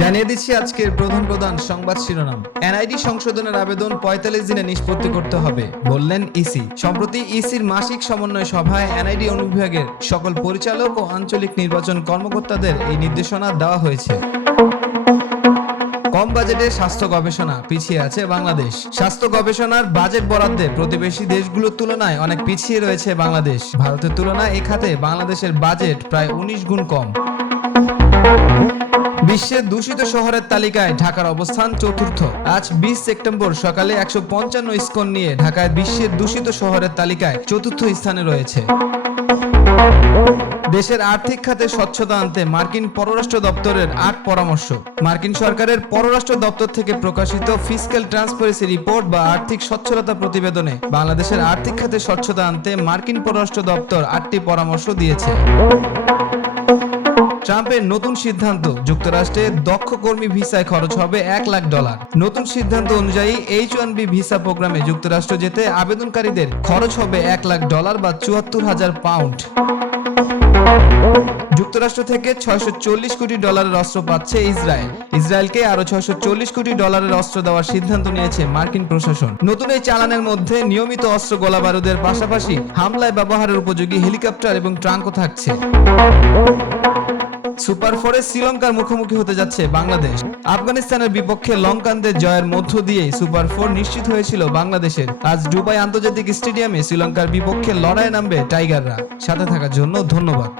জানিয়ে দিচ্ছি আজকের প্রধান প্রধান সংবাদ শিরোনাম। এনআইডি সংশোধনের আবেদন পঁয়তাল্লিশ দিনে নিষ্পত্তি করতে হবে, বললেন ইসি। সম্প্রতি ইসির মাসিক সমন্বয় সভায় এনআইডি অনুবিভাগের সকল পরিচালক ও আঞ্চলিক নির্বাচন কর্মকর্তাদের এই নির্দেশনা দেওয়া হয়েছে। কম বাজেটে স্বাস্থ্য গবেষণা পিছিয়ে আছে বাংলাদেশ। স্বাস্থ্য গবেষণার বাজেট বরাদ্দে প্রতিবেশী দেশগুলোর তুলনায় অনেক পিছিয়ে রয়েছে বাংলাদেশ। ভারতের তুলনায় এ খাতে বাংলাদেশের বাজেট প্রায় উনিশ গুণ কম। বিশ্বের দূষিত শহরের তালিকায় ঢাকার অবস্থান চতুর্থ। আজ বিশ সেপ্টেম্বর সকালে একশো পঞ্চান্ন স্কোর নিয়ে ঢাকায় বিশ্বের দূষিত শহরের তালিকায় চতুর্থ স্থানে রয়েছে। দেশের আর্থিক খাতে স্বচ্ছতা আনতে মার্কিন পররাষ্ট্র দপ্তরের আট পরামর্শ। মার্কিন সরকারের পররাষ্ট্র দপ্তর থেকে প্রকাশিত ফিসক্যাল ট্রান্সপারেন্সি রিপোর্ট বা আর্থিক সচ্ছলতা প্রতিবেদনে বাংলাদেশের আর্থিক খাতে স্বচ্ছতা আনতে মার্কিন পররাষ্ট্র দপ্তর আটটি পরামর্শ দিয়েছে। ট্রাম্পের নতুন সিদ্ধান্ত। যুক্তরাষ্ট্রে দক্ষ কর্মী ভিসায় খরচ হবে এক লাখ ডলার। নতুন সিদ্ধান্ত অনুযায়ী এইচ ওয়ান বি ভিসা প্রোগ্রামে যুক্তরাষ্ট্র যেতে আবেদনকারীদের খরচ হবে এক লাখ ডলার বা চুয়াত্তর হাজার পাউন্ড। যুক্তরাষ্ট্র থেকে ছয়শো চল্লিশ কোটি ডলারের অস্ত্র পাচ্ছে ইসরায়েল। ইসরায়েলকে আরও ছয়শো চল্লিশ কোটি ডলারের অস্ত্র দেওয়ার সিদ্ধান্ত নিয়েছে মার্কিন প্রশাসন। নতুন এই চালানের মধ্যে নিয়মিত অস্ত্র গোলা বারুদের পাশাপাশি হামলায় ব্যবহারের উপযোগী হেলিকপ্টার এবং ট্রাঙ্কও থাকছে। সুপার ফোরে শ্রীলঙ্কার মুখোমুখি হতে যাচ্ছে বাংলাদেশ। আফগানিস্তানের বিপক্ষে লঙ্কানদের জয়ের মধ্য দিয়ে সুপার ফোর নিশ্চিত হয়েছিল বাংলাদেশের। আজ দুবাই আন্তর্জাতিক স্টেডিয়ামে শ্রীলঙ্কার বিপক্ষে লড়াই নামবে টাইগাররা। সাথে থাকার জন্য ধন্যবাদ।